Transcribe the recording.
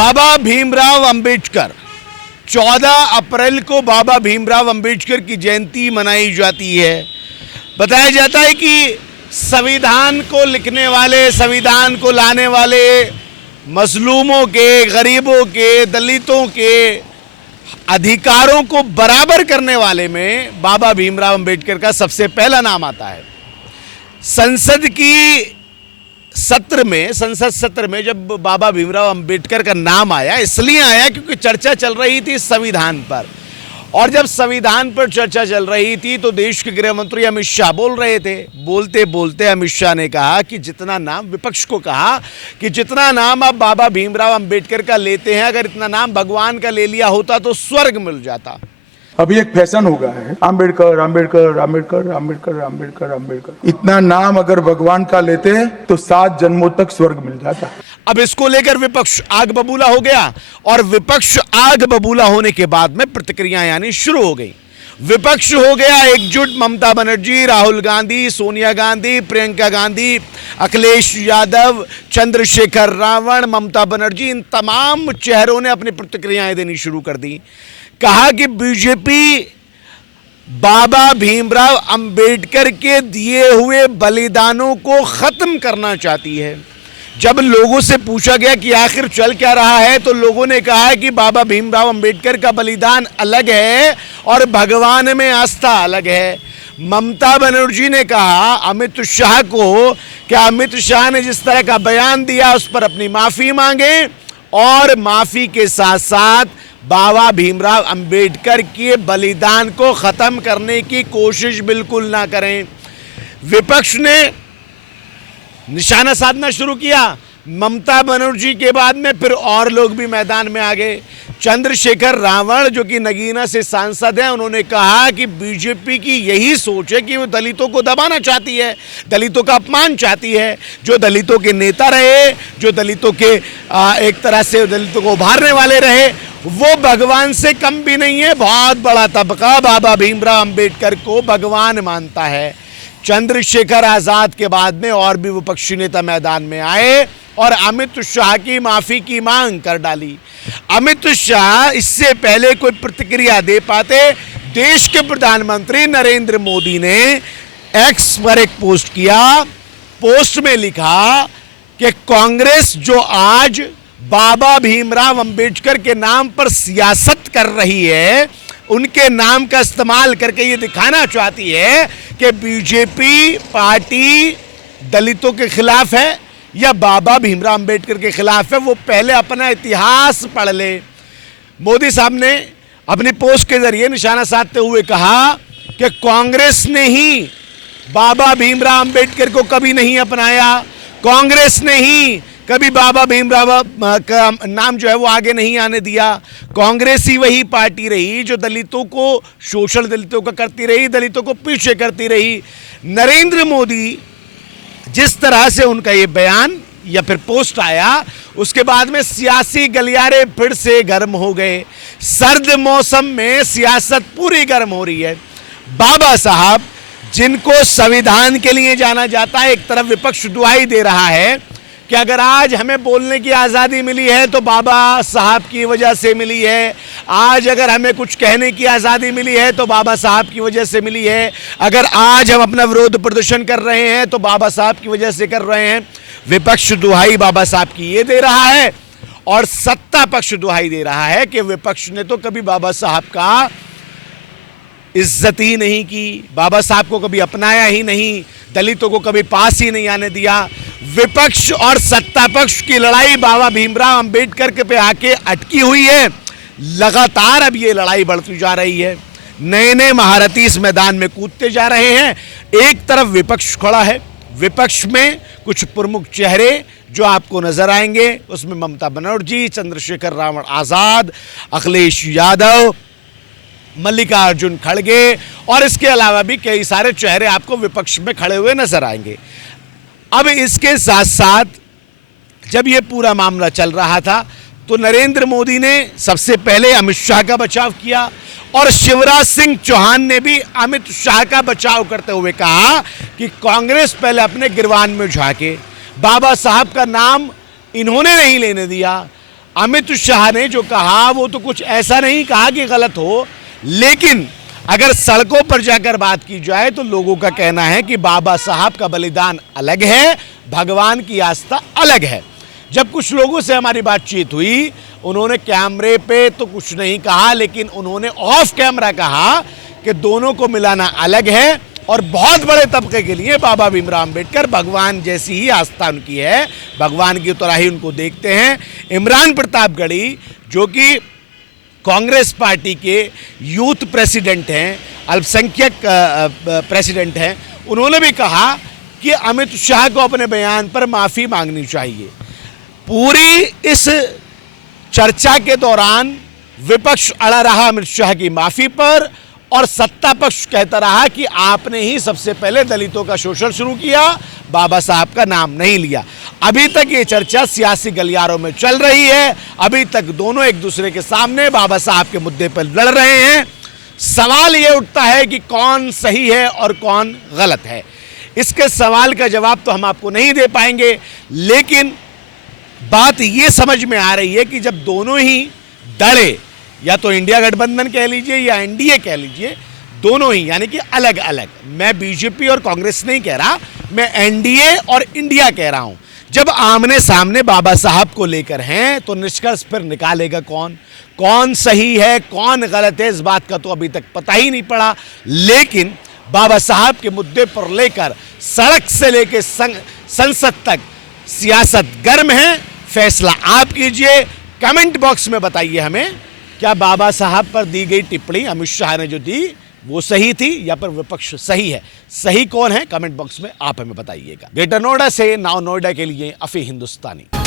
बाबा भीमराव अंबेडकर 14 अप्रैल को बाबा भीमराव अंबेडकर की जयंती मनाई जाती है। बताया जाता है कि संविधान को लिखने वाले, संविधान को लाने वाले मजलूमों के, गरीबों के, दलितों के अधिकारों को बराबर करने वाले में बाबा भीमराव अंबेडकर का सबसे पहला नाम आता है। संसद सत्र में जब बाबा भीमराव अंबेडकर का नाम आया, इसलिए आया क्योंकि चर्चा चल रही थी संविधान पर, और जब संविधान पर चर्चा चल रही थी तो देश के गृह मंत्री अमित शाह बोल रहे थे। बोलते बोलते अमित शाह ने कहा कि जितना नाम, विपक्ष को कहा कि जितना नाम आप बाबा भीमराव अंबेडकर का लेते हैं, अगर इतना नाम भगवान का ले लिया होता तो स्वर्ग मिल जाता। अभी एक फैशन हो गया है, अंबेडकर अंबेडकर अंबेडकर अंबेडकर अंबेडकर अंबेडकर। इतना नाम अगर भगवान का लेते हैं तो 7 जन्मों तक स्वर्ग मिल जाता। अब इसको लेकर विपक्ष आग बबूला हो गया, और विपक्ष आग बबूला होने के बाद में प्रतिक्रियाएं आनी शुरू हो गई। विपक्ष हो गया एकजुट। ममता बनर्जी, राहुल गांधी, सोनिया गांधी, प्रियंका गांधी, अखिलेश यादव, चंद्रशेखर रावण, ममता बनर्जी, इन तमाम चेहरों ने अपनी प्रतिक्रियाएं देनी शुरू कर दी। कहा कि बीजेपी बाबा भीमराव अंबेडकर के दिए हुए बलिदानों को खत्म करना चाहती है। जब लोगों से पूछा गया कि आखिर चल क्या रहा है, तो लोगों ने कहा कि बाबा भीमराव अंबेडकर का बलिदान अलग है और भगवान में आस्था अलग है। ममता बनर्जी ने कहा अमित शाह को कि अमित शाह ने जिस तरह का बयान दिया उस पर अपनी माफी मांगे, और माफी के साथ साथ बाबा भीमराव अंबेडकर के बलिदान को खत्म करने की कोशिश बिल्कुल ना करें। विपक्ष ने निशाना साधना शुरू किया। ममता बनर्जी के बाद में फिर और लोग भी मैदान में आ गए। चंद्रशेखर रावण, जो कि नगीना से सांसद हैं, उन्होंने कहा कि बीजेपी की यही सोच है कि वो दलितों को दबाना चाहती है, दलितों का अपमान चाहती है। जो दलितों के नेता रहे, जो दलितों के एक तरह से दलितों को उभारने वाले रहे, वो भगवान से कम भी नहीं है। बहुत बड़ा तबका बाबा भीमराव अंबेडकर को भगवान मानता है। चंद्रशेखर आजाद के बाद में और भी विपक्षी नेता मैदान में आए और अमित शाह की माफी की मांग कर डाली। अमित शाह इससे पहले कोई प्रतिक्रिया दे पाते, देश के प्रधानमंत्री नरेंद्र मोदी ने एक्स पर एक पोस्ट किया। पोस्ट में लिखा कि कांग्रेस जो आज बाबा भीमराव अंबेडकर के नाम पर सियासत कर रही है, उनके नाम का इस्तेमाल करके ये दिखाना चाहती है कि बीजेपी पार्टी दलितों के खिलाफ है या बाबा भीमराव अंबेडकर के खिलाफ है, वो पहले अपना इतिहास पढ़ ले। मोदी साहब ने अपनी पोस्ट के जरिए निशाना साधते हुए कहा कि कांग्रेस ने ही बाबा भीमराव अंबेडकर को कभी नहीं अपनाया, कांग्रेस ने ही कभी बाबा भीमराव का नाम जो है वो आगे नहीं आने दिया। कांग्रेस ही वही पार्टी रही जो दलितों को, शोषण दलितों का करती रही, दलितों को पीछे करती रही। नरेंद्र मोदी जिस तरह से उनका ये बयान या फिर पोस्ट आया, उसके बाद में सियासी गलियारे फिर से गर्म हो गए। सर्द मौसम में सियासत पूरी गर्म हो रही है। बाबा साहब जिनको संविधान के लिए जाना जाता है, एक तरफ विपक्ष दुहाई दे रहा है कि अगर आज हमें बोलने की आज़ादी मिली है तो बाबा साहब की वजह से मिली है, आज अगर हमें कुछ कहने की आज़ादी मिली है तो बाबा साहब की वजह से मिली है, अगर आज हम अपना विरोध प्रदर्शन कर रहे हैं तो बाबा साहब की वजह से कर रहे हैं। विपक्ष दुहाई बाबा साहब की ये दे रहा है, और सत्ता पक्ष दुहाई दे रहा है कि विपक्ष ने तो कभी बाबा साहब का इज्जत ही नहीं की, बाबा साहब को कभी अपनाया ही नहीं, दलितों को कभी पास ही नहीं आने दिया। विपक्ष और सत्ता पक्ष की लड़ाई बाबा भीमराव अंबेडकर के पे आके अटकी हुई है। लगातार अब ये लड़ाई बढ़ती जा रही है। नए नए महारथी इस मैदान में कूदते जा रहे हैं। एक तरफ विपक्ष खड़ा है, विपक्ष में कुछ प्रमुख चेहरे जो आपको नजर आएंगे, उसमें ममता बनर्जी, चंद्रशेखर रावण आजाद, अखिलेश यादव, मल्लिकार्जुन खड़गे, और इसके अलावा भी कई सारे चेहरे आपको विपक्ष में खड़े हुए नजर आएंगे। अब इसके साथ साथ जब ये पूरा मामला चल रहा था तो नरेंद्र मोदी ने सबसे पहले अमित शाह का बचाव किया, और शिवराज सिंह चौहान ने भी अमित शाह का बचाव करते हुए कहा कि कांग्रेस पहले अपने गिरवान में झांके, बाबा साहब का नाम इन्होंने नहीं लेने दिया। अमित शाह ने जो कहा वो तो कुछ ऐसा नहीं कहा कि गलत हो, लेकिन अगर सड़कों पर जाकर बात की जाए तो लोगों का कहना है कि बाबा साहब का बलिदान अलग है, भगवान की आस्था अलग है। जब कुछ लोगों से हमारी बातचीत हुई, उन्होंने कैमरे पे तो कुछ नहीं कहा, लेकिन उन्होंने ऑफ कैमरा कहा कि दोनों को मिलाना अलग है और बहुत बड़े तबके के लिए बाबा भीमराव अंबेडकर भगवान जैसी ही आस्था उनकी है, भगवान की तरह ही उनको देखते हैं। इमरान प्रतापगढ़ी जो कि कांग्रेस पार्टी के यूथ प्रेसिडेंट हैं, अल्पसंख्यक प्रेसिडेंट हैं, उन्होंने भी कहा कि अमित शाह को अपने बयान पर माफ़ी मांगनी चाहिए। पूरी इस चर्चा के दौरान विपक्ष अड़ा रहा अमित शाह की माफ़ी पर और सत्ता पक्ष कहता रहा कि आपने ही सबसे पहले दलितों का शोषण शुरू किया, बाबा साहब का नाम नहीं लिया। अभी तक ये चर्चा सियासी गलियारों में चल रही है, अभी तक दोनों एक दूसरे के सामने बाबा साहब के मुद्दे पर लड़ रहे हैं। सवाल ये उठता है कि कौन सही है और कौन गलत है। इसके सवाल का जवाब तो हम आपको नहीं दे पाएंगे, लेकिन बात ये समझ में आ रही है कि जब दोनों ही दड़े, या तो इंडिया गठबंधन कह लीजिए या एनडीए कह लीजिए, दोनों ही यानी कि अलग अलग, मैं बीजेपी और कांग्रेस नहीं कह रहा, मैं एनडीए और इंडिया कह रहा हूं, जब आमने सामने बाबा साहब को लेकर हैं तो निष्कर्ष फिर निकालेगा कौन सही है कौन गलत है, इस बात का तो अभी तक पता ही नहीं पड़ा। लेकिन बाबा साहब के मुद्दे पर लेकर सड़क से लेकर संसद तक सियासत गर्म है। फैसला आप कीजिए, कमेंट बॉक्स में बताइए हमें, क्या बाबा साहब पर दी गई टिप्पणी अमित शाह ने जो दी वो सही थी या फिर विपक्ष सही है? सही कौन है, कमेंट बॉक्स में आप हमें बताइएगा। ग्रेटर नोएडा से नाउ नोएडा के लिए अफी हिंदुस्तानी।